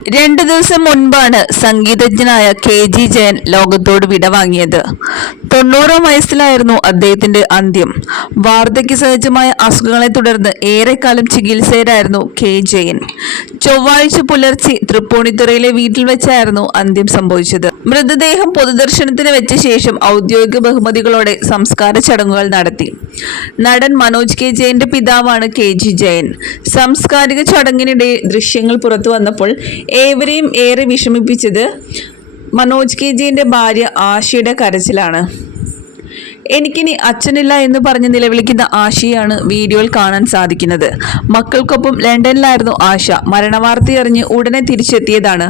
രണ്ടു ദിവസം മുൻപാണ് സംഗീതജ്ഞനായ കെ ജി ജയൻ ലോകത്തോട് വിടവാങ്ങിയത്. തൊണ്ണൂറാം വയസ്സിലായിരുന്നു അദ്ദേഹത്തിന്റെ അന്ത്യം. വാർദ്ധക്യ സഹജമായ അസുഖങ്ങളെ തുടർന്ന് ഏറെക്കാലം ചികിത്സയിലായിരുന്നു കെ ജയൻ. ചൊവ്വാഴ്ച പുലർച്ചെ തൃപ്പൂണിത്തുറയിലെ വീട്ടിൽ വെച്ചായിരുന്നു അന്ത്യം സംഭവിച്ചത്. മൃതദേഹം പൊതുദർശനത്തിന് വെച്ച ശേഷം ഔദ്യോഗിക ബഹുമതികളോടെ സംസ്കാര ചടങ്ങുകൾ നടത്തി. നടൻ മനോജ് കെ ജയന്റെ പിതാവാണ് കെ ജി ജയൻ. സാംസ്കാരിക ചടങ്ങിനിടെ ദൃശ്യങ്ങൾ പുറത്തു വന്നപ്പോൾ ഏവരെയും ഏറെ വിഷമിപ്പിച്ചത് മനോജ് കെ ജിയുടെ ഭാര്യ ആശയുടെ കരച്ചിലാണ് എനിക്കിനി അച്ഛനില്ല എന്ന് പറഞ്ഞ് നിലവിളിക്കുന്ന ആശയാണ് വീഡിയോയിൽ കാണാൻ സാധിക്കുന്നത്. മക്കൾക്കൊപ്പം ലണ്ടനിലായിരുന്നു ആശ. മരണവാർത്ത അറിഞ്ഞ് ഉടനെ തിരിച്ചെത്തിയതാണ്.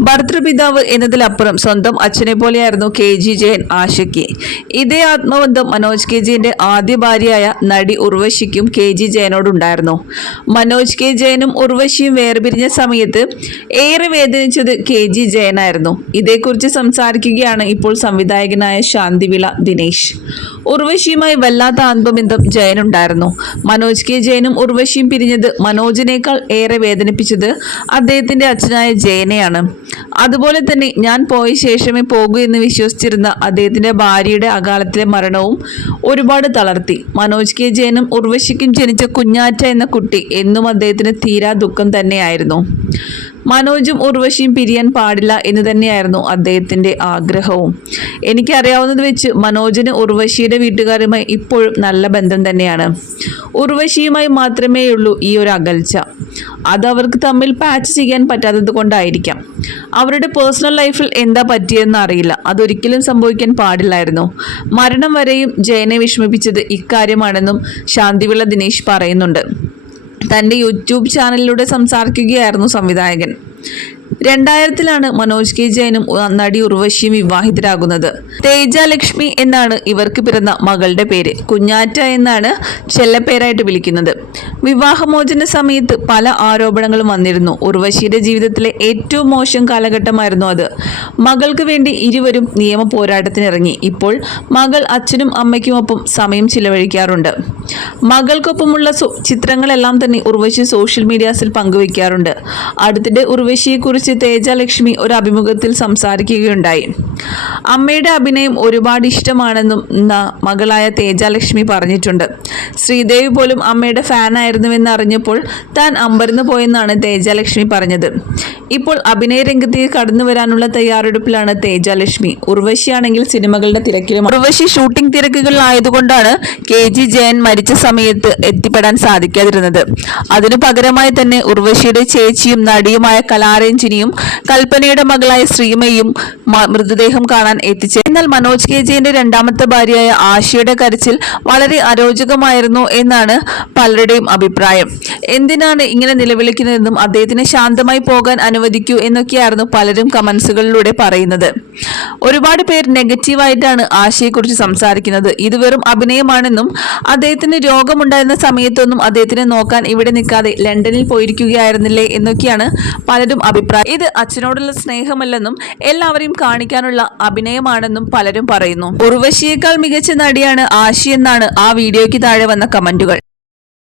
ഭർത്തൃപിതാവ് എന്നതിലപ്പുറം സ്വന്തം അച്ഛനെ പോലെയായിരുന്നു കെ ജി ജയൻ ആശയ്ക്ക്. ഇതേ ആത്മബന്ധം മനോജ് കെ ജിന്റെ ആദ്യ ഭാര്യയായ നടി ഉർവശിക്കും കെ ജി ജയനോടുണ്ടായിരുന്നു. മനോജ് കെ ജയനും ഉർവശിയും വേർപിരിഞ്ഞ സമയത്ത് ഏറെ വേദനിച്ചത് കെ ജി ജയനായിരുന്നു. ഇതേക്കുറിച്ച് സംസാരിക്കുകയാണ് ഇപ്പോൾ സംവിധായകനായ ശാന്തിവിള ദിനേശ്. ഉർവശിയുമായി വല്ലാത്ത ആത്മബന്ധം ജയനുണ്ടായിരുന്നു. മനോജ് കെ ജയനും ഉർവശിയും പിരിഞ്ഞത് മനോജിനേക്കാൾ ഏറെ വേദനിപ്പിച്ചത് അദ്ദേഹത്തിന്റെ അച്ഛനായ ജയനെയാണ്. അതുപോലെ തന്നെ ഞാൻ പോയ ശേഷമേ പോകൂ എന്ന് വിശ്വസിച്ചിരുന്ന അദ്ദേഹത്തിന്റെ ഭാര്യയുടെ അകാലത്തിലെ മരണവും ഒരുപാട് തളർത്തി. മനോജ് കെ ജയനും ഉർവശിക്കും ജനിച്ച കുഞ്ഞാറ്റ എന്ന കുട്ടി എന്നും അദ്ദേഹത്തിന് തീരാ ദുഃഖം തന്നെയായിരുന്നു. മനോജും ഉർവശിയും പിരിയാൻ പാടില്ല എന്ന് തന്നെയായിരുന്നു അദ്ദേഹത്തിന്റെ ആഗ്രഹവും. എനിക്കറിയാവുന്നത് വെച്ച് മനോജിന് ഉർവശിയുടെ വീട്ടുകാരുമായി ഇപ്പോഴും നല്ല ബന്ധം തന്നെയാണ്. ഉർവശിയുമായി മാത്രമേ ഉള്ളൂ ഈ ഒരു അകൽച്ച. അത് അവർക്ക് തമ്മിൽ പാച്ച് ചെയ്യാൻ പറ്റാത്തത് കൊണ്ടായിരിക്കാം. അവരുടെ പേഴ്സണൽ ലൈഫിൽ എന്താ പറ്റിയെന്ന് അറിയില്ല. അതൊരിക്കലും സംഭവിക്കാൻ പാടില്ലായിരുന്നു. മരണം വരെയും ജയനെ വിഷമിപ്പിച്ചത് ഇക്കാര്യമാണെന്നും ശാന്തിവിള ദിനേശ് പറയുന്നുണ്ട്. തന്റെ യൂട്യൂബ് ചാനലിലൂടെ സംസാരിക്കുകയായിരുന്നു സംവിധായകൻ. രണ്ടായിരത്തിലാണ് മനോജ് കെ ജയനും നടി ഉർവശിയും വിവാഹിതരാകുന്നത്. തേജ ലക്ഷ്മി എന്നാണ് ഇവർക്ക് പിറന്ന മകളുടെ പേര്. കുഞ്ഞാറ്റ എന്നാണ് ചെല്ലപ്പേരായിട്ട് വിളിക്കുന്നത്. വിവാഹമോചന സമയത്ത് പല ആരോപണങ്ങളും വന്നിരുന്നു. ഉർവശിയുടെ ജീവിതത്തിലെ ഏറ്റവും മോശം കാലഘട്ടമായിരുന്നു അത്. മകൾക്ക് വേണ്ടി ഇരുവരും നിയമ പോരാട്ടത്തിനിറങ്ങി. ഇപ്പോൾ മകൾ അച്ഛനും അമ്മയ്ക്കുമൊപ്പം സമയം ചിലവഴിക്കാറുണ്ട്. മകൾക്കൊപ്പമുള്ള ചിത്രങ്ങളെല്ലാം തന്നെ ഉർവശി സോഷ്യൽ മീഡിയാസിൽ പങ്കുവയ്ക്കാറുണ്ട് അടുത്തിടെ ഉർവശിയെക്കുറിച്ച് തേജ ലക്ഷ്മി ഒരു അഭിമുഖത്തിൽ സംസാരിക്കുകയുണ്ടായി. അമ്മയുടെ അഭിനയം ഒരുപാട് ഇഷ്ടമാണെന്നും മകളായ തേജാലക്ഷ്മി പറഞ്ഞിട്ടുണ്ട്. ശ്രീദേവി പോലും അമ്മയുടെ ഫാനായിരുന്നുവെന്ന് അറിഞ്ഞപ്പോൾ താൻ അമ്പരന്ന് പോയെന്നാണ് തേജാലക്ഷ്മി പറഞ്ഞത്. ഇപ്പോൾ അഭിനയ രംഗത്തേക്ക് കടന്നു വരാനുള്ള തയ്യാറെടുപ്പിലാണ് തേജാലക്ഷ്മി. ഉർവശിയാണെങ്കിൽ സിനിമകളുടെ തിരക്കിലും ഉർവശി ഷൂട്ടിംഗ് തിരക്കുകളിലായതുകൊണ്ടാണ് കെ ജി ജയൻ മരിച്ച സമയത്ത് എത്തിപ്പെടാൻ സാധിക്കാതിരുന്നത്. അതിനു പകരമായി തന്നെ ഉർവശിയുടെ ചേച്ചിയും നടിയുമായ കലാരഞ്ജിനിയും കൽപ്പനയുടെ മകളായ ശ്രീമയും മ- മൃതദേഹം കാണാൻ എത്തിച്ചേ. എന്നാൽ മനോജ് കെ ജെന്റെ രണ്ടാമത്തെ ഭാര്യയായ ആശയുടെ കരച്ചിൽ വളരെ അരോചകമായിരുന്നു എന്നാണ് പലരുടെയും അഭിപ്രായം. എന്തിനാണ് ഇങ്ങനെ നിലവിളിക്കുന്നതെന്നും അദ്ദേഹത്തിന് ശാന്തമായി പോകാൻ അനുവദിക്കൂ എന്നൊക്കെയായിരുന്നു പലരും കമന്റ്സുകളിലൂടെ പറയുന്നത്. ഒരുപാട് പേർ നെഗറ്റീവായിട്ടാണ് ആശയെക്കുറിച്ച് സംസാരിക്കുന്നത്. ഇത് വെറും അഭിനയമാണെന്നും അദ്ദേഹത്തിന് രോഗമുണ്ടായിരുന്ന സമയത്തൊന്നും അദ്ദേഹത്തിനെ നോക്കാൻ ഇവിടെ നിൽക്കാതെ ലണ്ടനിൽ പോയിരിക്കുകയായിരുന്നില്ലേ എന്നൊക്കെയാണ് പലരും അഭിപ്രായം. ഇത് അച്ഛനോടുള്ള സ്നേഹമല്ലെന്നും എല്ലാവരെയും കാണിക്കാനുള്ള അഭിനയമാണെന്നും പലരും പറയുന്നു. ഉർവശിയേക്കാൾ മികച്ച നടിയാണ് ആശി എന്നാണ് ആ വീഡിയോയ്ക്ക് താഴെ വന്ന കമന്റുകൾ.